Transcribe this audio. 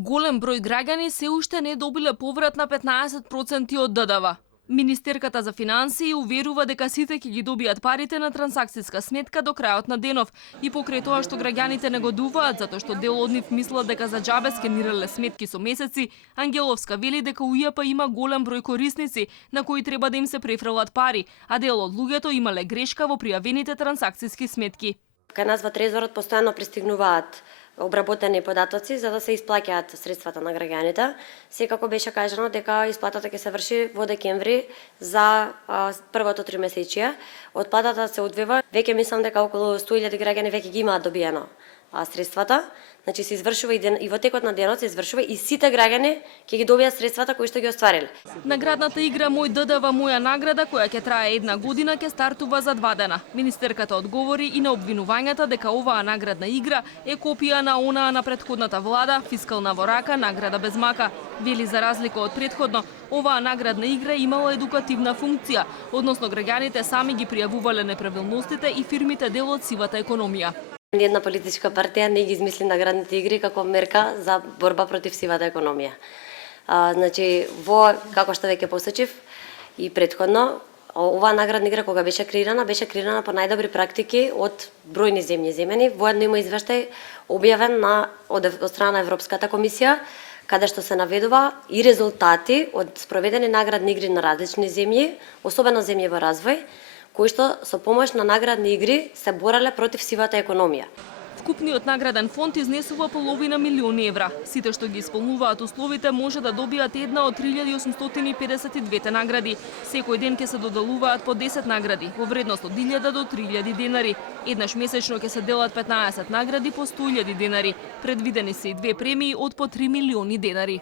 Голем број граѓани се уште не добиле поврат на 15% од ДДВ. Министерката за финансии уверува дека сите ќе ги добијат парите на трансакцијска сметка до крајот на денов и покрај тоа што граѓаните негодуваат затоа што дел од нив мислат дека за џабе скенирале сметки со месеци, Ангеловска вели дека у ИАП има голем број корисници на кои треба да им се префрлат пари, а дел од луѓето имале грешка во пријавените трансакцијски сметки. Кај нас во Трезорот постојано пристигнуваат обработени податоци за да се исплаќаат средствата на граѓаните. Секако беше кажано дека исплатата ќе се врши во декември за првото тримесечие. Од платата се одвива, веќе мислам дека околу 100.000 граѓани веќе ги имаат добиено средствата. Значи се извршува и во текот на денот се извршува и сите граѓани ќе ги добијат средствата кои што ги оствариле. Наградната игра Мој ДДВ моја награда, која ќе трае 1 година, ќе стартува за 2 дена. Министерката одговори и на обвинувањата дека оваа наградна игра е копија на онаа на претходната влада, фискална во рака, награда без мака. Вели за разлика од претходно, оваа наградна игра имала едукативна функција, односно граѓаните сами ги пријавувале неправилностите и фирмите дел од сивата економија. Една политичка партија не ги измисли наградните игри како мерка за борба против сивата економија. Значи, како што веќе посочив и претходно, оваа наградна игра кога беше креирана по најдобри практики од бројни земји земени. Воедно има извештај објавен од страна на Европската комисија, каде што се наведува и резултати од спроведени наградни игри на различни земји, особено земји во развој, кои што со помош на наградни игри се бореле против сивата економија. Вкупниот награден фонд изнесува половина милиони евра. Сите што ги исполнуваат условите може да добијат една од 3852 награди. Секој ден ќе се доделуваат по 10 награди во вредност од 1000 до 3000 денари. Еднаш месечно ќе се делат 15 награди по 100.000 денари. Предвидени се и 2 премии од по 3 милиони денари.